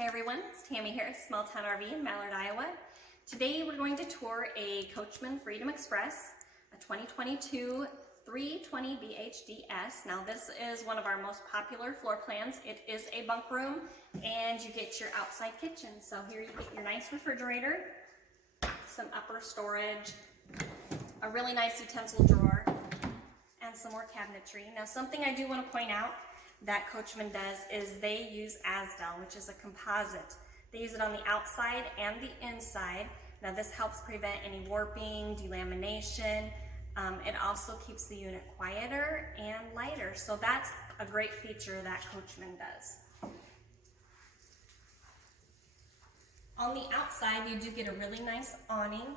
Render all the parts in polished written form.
Hi everyone, it's Tammy here at Small Town RV in Mallard, Iowa. Today we're going to tour a Coachmen Freedom Express, a 2022 320 BHDS. Now this is one of our most popular floor plans. It is a bunk room and you get your outside kitchen. So here you get your nice refrigerator, some upper storage, a really nice utensil drawer, and some more cabinetry. Now something I do want to point out that Coachmen does is they use Asdel, which is a composite. They use it on the outside and the inside. Now this helps prevent any warping, delamination. It also keeps the unit quieter and lighter. So that's a great feature that Coachmen does. On the outside, you do get a really nice awning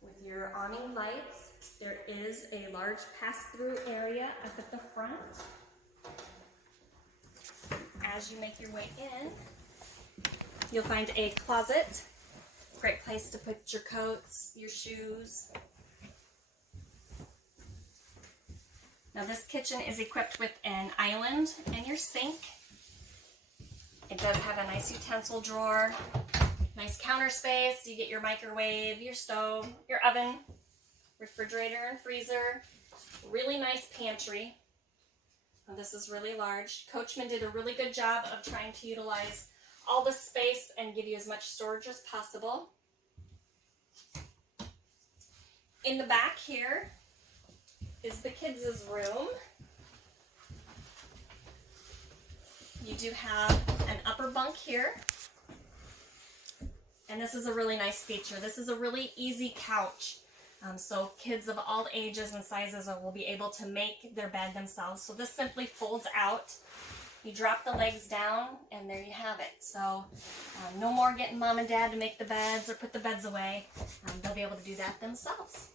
with your awning lights. There is a large pass-through area up at the front. As you make your way in, you'll find a closet. Great place to put your coats, your shoes. Now this kitchen is equipped with an island and your sink. It does have a nice utensil drawer, nice counter space. You get your microwave, your stove, your oven, refrigerator and freezer, really nice pantry. Now, this is really large. Coachmen did a really good job of trying to utilize all the space and give you as much storage as possible. In the back here is the kids' room. You do have an upper bunk here. And this is a really nice feature. This is a really easy couch. So kids of all ages and sizes will be able to make their bed themselves. So this simply folds out. You drop the legs down and there you have it. So no more getting mom and dad to make the beds or put the beds away. They'll be able to do that themselves.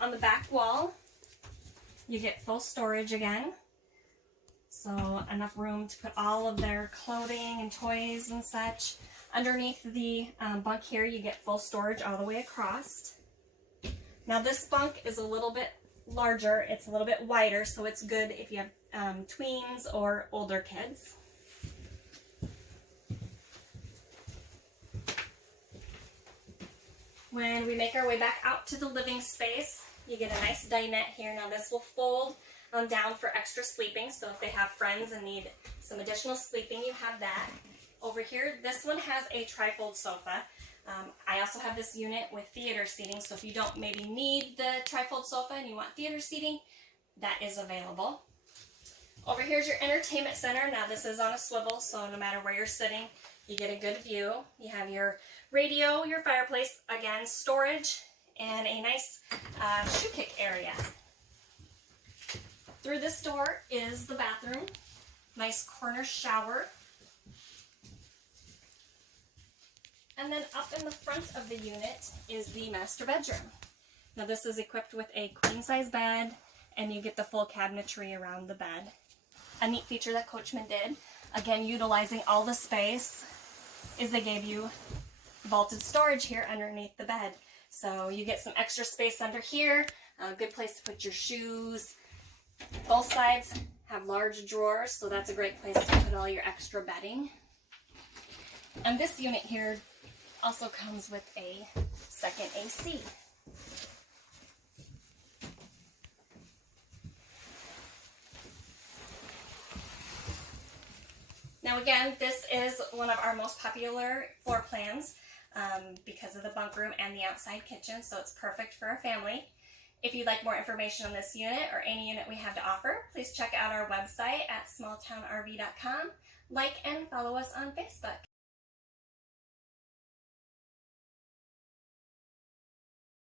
On the back wall, you get full storage again. So enough room to put all of their clothing and toys and such. Underneath the bunk here, you get full storage all the way across. Now this bunk is a little bit larger. It's a little bit wider, so it's good if you have tweens or older kids. When we make our way back out to the living space, you get a nice dinette here. Now this will fold down for extra sleeping, so if they have friends and need some additional sleeping, you have that. Over here, this one has a trifold sofa. I also have this unit with theater seating, so if you don't maybe need the trifold sofa and you want theater seating, that is available. Over here is your entertainment center. Now this is on a swivel, so no matter where you're sitting, you get a good view. You have your radio, your fireplace, again, storage, and a nice shoe kick area. Through this door is the bathroom. Nice corner shower. And then up in the front of the unit is the master bedroom. Now this is equipped with a queen size bed and you get the full cabinetry around the bed. A neat feature that Coachmen did, again utilizing all the space, is they gave you vaulted storage here underneath the bed. So you get some extra space under here, a good place to put your shoes. Both sides have large drawers, so that's a great place to put all your extra bedding. And this unit here also comes with a second AC. Now again, this is one of our most popular floor plans because of the bunk room and the outside kitchen, so it's perfect for a family. If you'd like more information on this unit or any unit we have to offer, please check out our website at smalltownrv.com. Like and follow us on Facebook.